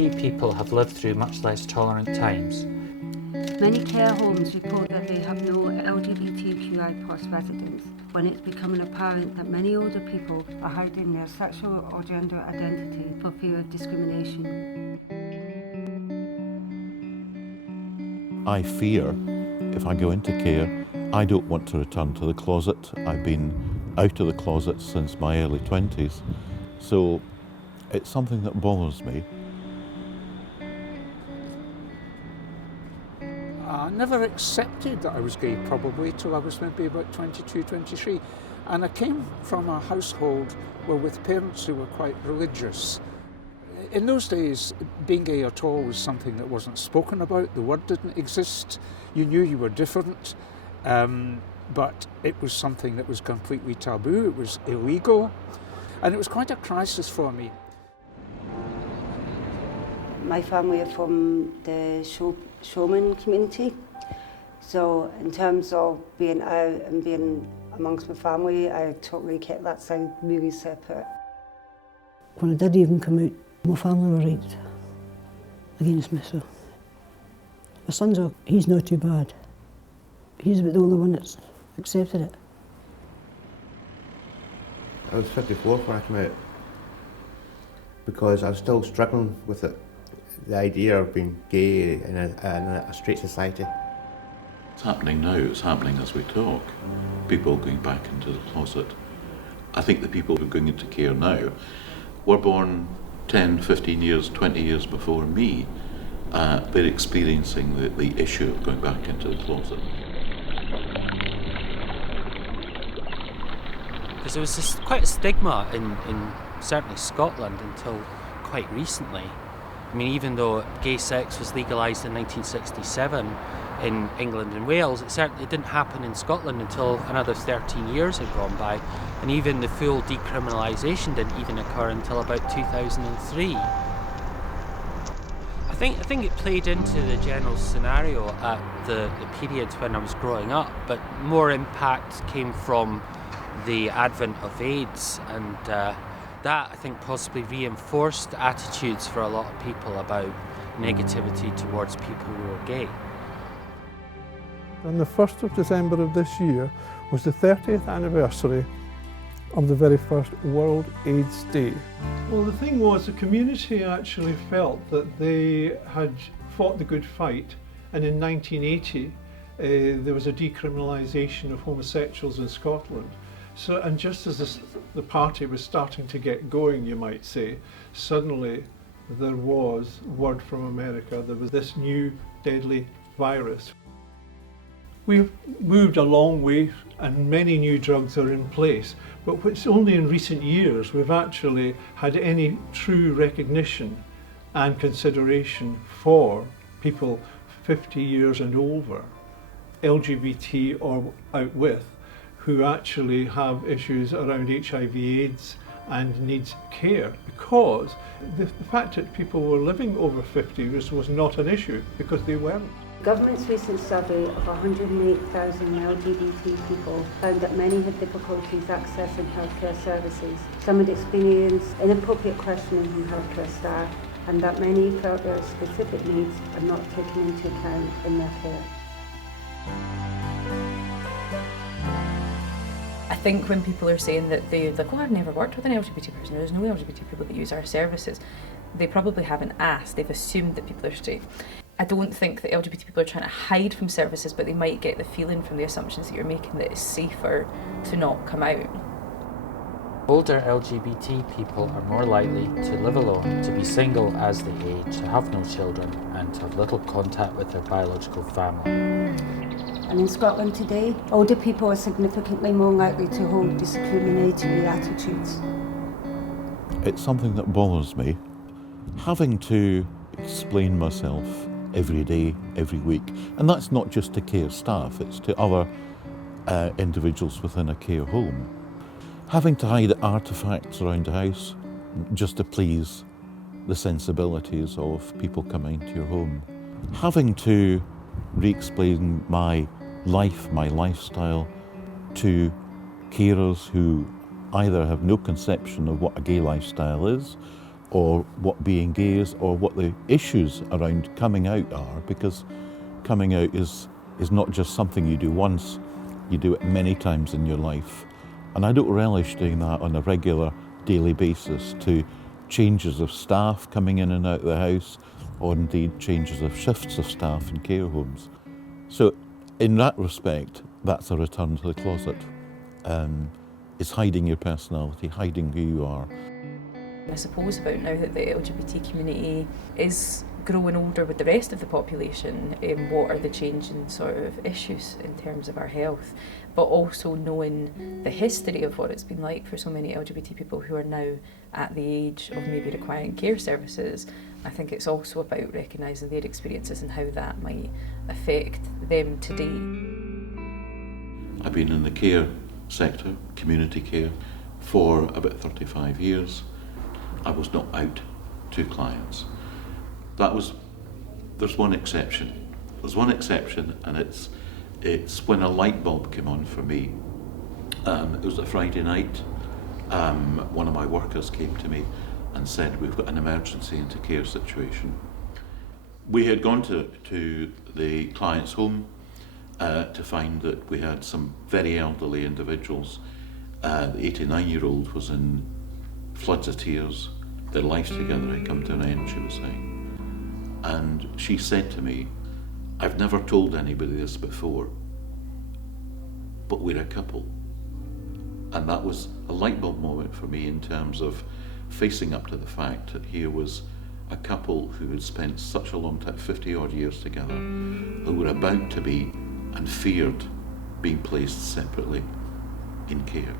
LGBT people have lived through much less tolerant times. Many care homes report that they have no LGBTQI plus residents when it's becoming apparent that many older people are hiding their sexual or gender identity for fear of discrimination. I fear if I go into care, I don't want to return to the closet. I've been out of the closet since my early 20s, so it's something that bothers me. I never accepted that I was gay probably till I was maybe about 22, 23. And I came from a household with parents who were quite religious. In those days, being gay at all was something that wasn't spoken about. The word didn't exist. You knew you were different, but it was something that was completely taboo. It was illegal. And it was quite a crisis for me. My family are from the showman community, so in terms of being out and being amongst my family, I totally kept that side really separate. When I did even come out, my family were right against me, so my son's he's not too bad. He's about the only one that's accepted it. I was 54 when I came out because I was still struggling with it. The idea of being gay in a straight society. It's happening now, it's happening as we talk. People going back into the closet. I think the people who are going into care now were born 10, 15 years, 20 years before me. They're experiencing the issue of going back into the closet. Because there was quite a stigma in certainly Scotland until quite recently. I mean, even though gay sex was legalised in 1967 in England and Wales, it certainly didn't happen in Scotland until another 13 years had gone by, and even the full decriminalisation didn't even occur until about 2003. I think it played into the general scenario at the periods when I was growing up, but more impact came from the advent of AIDS, and that, I think, possibly reinforced attitudes for a lot of people about negativity towards people who are gay. On the 1st of December of this year was the 30th anniversary of the very first World AIDS Day. Well, the thing was, the community actually felt that they had fought the good fight, and in 1980 there was a decriminalisation of homosexuals in Scotland. So, and just as the party was starting to get going, you might say, suddenly there was word from America, there was this new deadly virus. We've moved a long way and many new drugs are in place, but it's only in recent years we've actually had any true recognition and consideration for people 50 years and over, LGBT or out with, who actually have issues around HIV/AIDS and needs care, because the fact that people were living over 50 was not an issue, because they weren't. The government's recent survey of 108,000 LGBT people found that many had difficulties accessing healthcare services. Some had experienced inappropriate questioning from healthcare staff, and that many felt their specific needs are not taken into account in their care. I think when people are saying that they're like, oh, I've never worked with an LGBT person, there's no LGBT people that use our services, they probably haven't asked, they've assumed that people are straight. I don't think that LGBT people are trying to hide from services, but they might get the feeling from the assumptions that you're making that it's safer to not come out. Older LGBT people are more likely to live alone, to be single as they age, to have no children, and to have little contact with their biological family. And in Scotland today, older people are significantly more likely to hold discriminatory attitudes. It's something that bothers me. Having to explain myself every day, every week, and that's not just to care staff, it's to other individuals within a care home. Having to hide artefacts around the house just to please the sensibilities of people coming to your home. Having to re-explain my life, my lifestyle to carers who either have no conception of what a gay lifestyle is, or what being gay is, or what the issues around coming out are, because coming out is not just something you do once, you do it many times in your life. And I don't relish doing that on a regular daily basis, to changes of staff coming in and out of the house, or indeed changes of shifts of staff in care homes. So in that respect, that's a return to the closet. It's hiding your personality, hiding who you are. I suppose about now that the LGBT community is growing older with the rest of the population, what are the changing sort of issues in terms of our health, but also knowing the history of what it's been like for so many LGBT people who are now at the age of maybe requiring care services. I think it's also about recognising their experiences and how that might affect them today. I've been in the care sector, community care, for about 35 years. I was not out to clients. There's one exception. There's one exception, and it's when a light bulb came on for me. It was a Friday night. One of my workers came to me and said, we've got an emergency into care situation. We had gone to the client's home to find that we had some very elderly individuals. The 89-year-old was in floods of tears. Their life together had come to an end, she was saying. And she said to me, I've never told anybody this before, but we're a couple. And that was a light bulb moment for me in terms of facing up to the fact that here was a couple who had spent such a long time, 50 odd years together, who were about to be and feared being placed separately in care.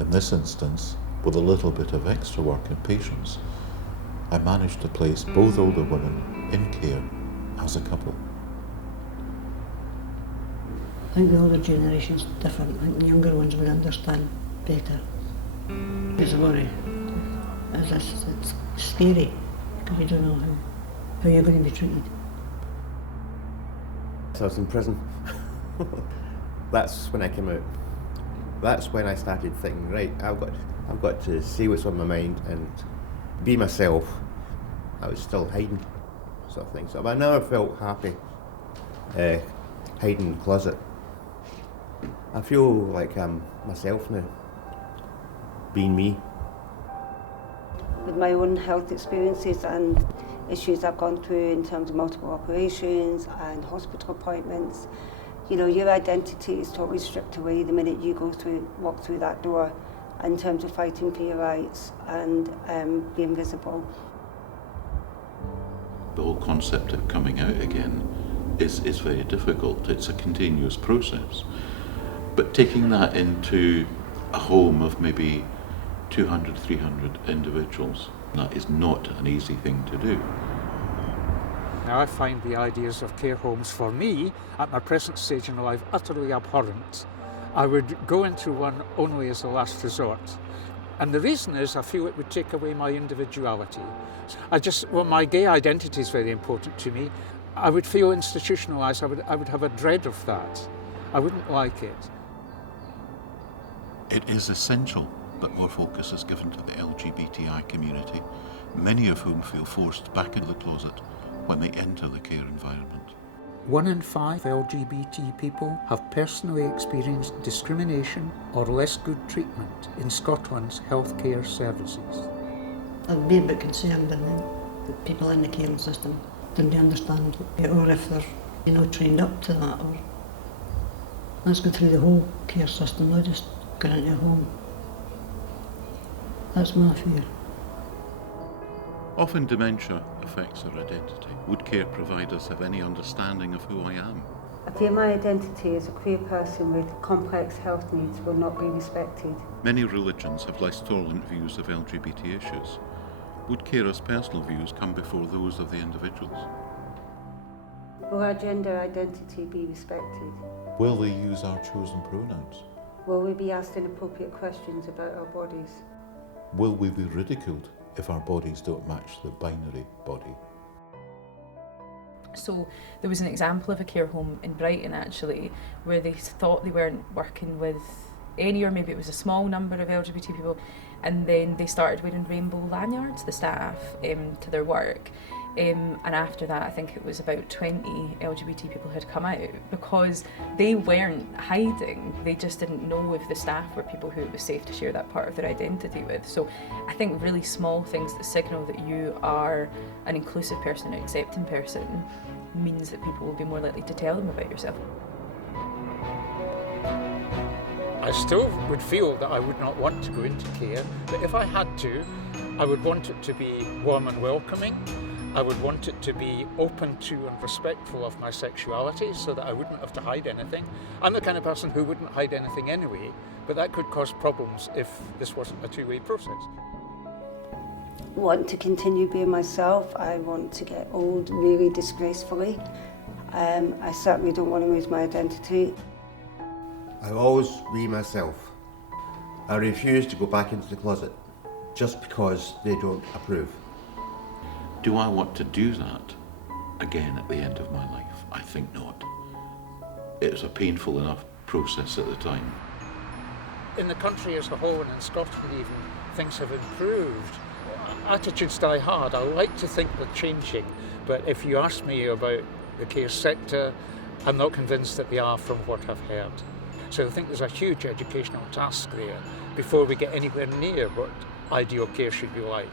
In this instance, with a little bit of extra work and patience, I managed to place both older women in care as a couple. I think the older generation's different. I think the younger ones would understand better. There's a worry. It's scary, because you don't know how you're going to be treated. So I was in prison. That's when I came out. That's when I started thinking, right, I've got to see what's on my mind and be myself. I was still hiding, sort of thing. So I never felt happy hiding in the closet. I feel like I'm myself now, being me. With my own health experiences and issues I've gone through in terms of multiple operations and hospital appointments, you know, your identity is totally stripped away the minute you walk through that door in terms of fighting for your rights and being visible. The whole concept of coming out again is very difficult. It's a continuous process. But taking that into a home of maybe 200, 300 individuals, that is not an easy thing to do. Now I find the ideas of care homes, for me, at my present stage in life, utterly abhorrent. I would go into one only as a last resort. And the reason is I feel it would take away my individuality. My gay identity is very important to me. I would feel institutionalised. I would have a dread of that. I wouldn't like it. It is essential that more focus is given to the LGBTI community, many of whom feel forced back into the closet when they enter the care environment. 1 in 5 LGBT people have personally experienced discrimination or less good treatment in Scotland's healthcare services. I'd be a bit concerned that people in the care system don't understand, or if they're trained up to that, or let's go through the whole care system, not just go into a home. That's my fear. Often dementia affects our identity. Would care providers have any understanding of who I am? I fear my identity as a queer person with complex health needs will not be respected. Many religions have less tolerant views of LGBT issues. Would carers' personal views come before those of the individuals? Will our gender identity be respected? Will they use our chosen pronouns? Will we be asked inappropriate questions about our bodies? Will we be ridiculed if our bodies don't match the binary body? So there was an example of a care home in Brighton actually where they thought they weren't working with any, or maybe it was a small number of LGBT people, And then they started wearing rainbow lanyards, the staff, to their work. And after that, I think it was about 20 LGBT people had come out, because they weren't hiding. They just didn't know if the staff were people who it was safe to share that part of their identity with. So I think really small things that signal that you are an inclusive person, an accepting person, means that people will be more likely to tell them about yourself. I still would feel that I would not want to go into care, but if I had to, I would want it to be warm and welcoming. I would want it to be open to and respectful of my sexuality, so that I wouldn't have to hide anything. I'm the kind of person who wouldn't hide anything anyway, but that could cause problems if this wasn't a two-way process. I want to continue being myself. I want to get old really disgracefully. I certainly don't want to lose my identity. I'll always be myself. I refuse to go back into the closet just because they don't approve. Do I want to do that again at the end of my life? I think not. It was a painful enough process at the time. In the country as a whole, and in Scotland even, things have improved. Attitudes die hard. I like to think they're changing, but if you ask me about the care sector, I'm not convinced that they are from what I've heard. So I think there's a huge educational task there before we get anywhere near what ideal care should be like.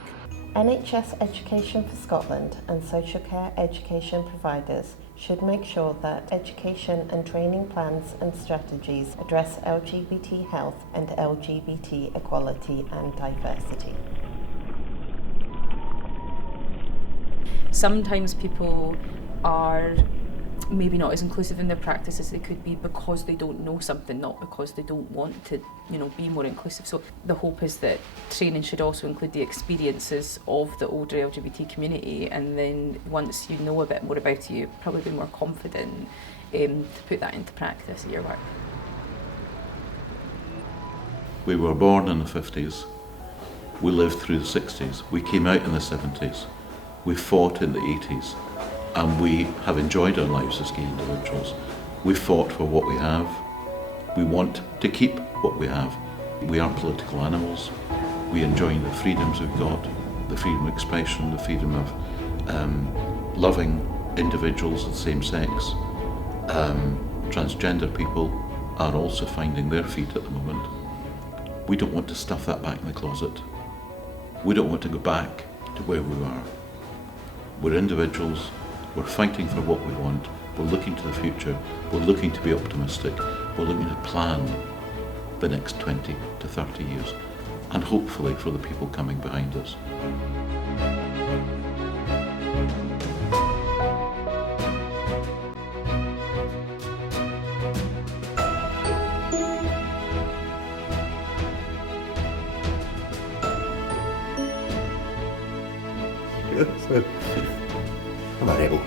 NHS Education for Scotland and social care education providers should make sure that education and training plans and strategies address LGBT health and LGBT equality and diversity. Sometimes people are maybe not as inclusive in their practice as they could be because they don't know something, not because they don't want to, be more inclusive. So the hope is that training should also include the experiences of the older LGBT community, and then once you know a bit more about it, you're probably be more confident to put that into practice at your work. We were born in the 50s, we lived through the 60s, we came out in the 70s, we fought in the 80s, and we have enjoyed our lives as gay individuals. We fought for what we have. We want to keep what we have. We are political animals. We enjoy the freedoms we've got, the freedom of expression, the freedom of loving individuals of the same sex. Transgender people are also finding their feet at the moment. We don't want to stuff that back in the closet. We don't want to go back to where we were. We're individuals. We're fighting for what we want. We're looking to the future. We're looking to be optimistic. We're looking to plan the next 20 to 30 years, and hopefully for the people coming behind us. I'm a rebel.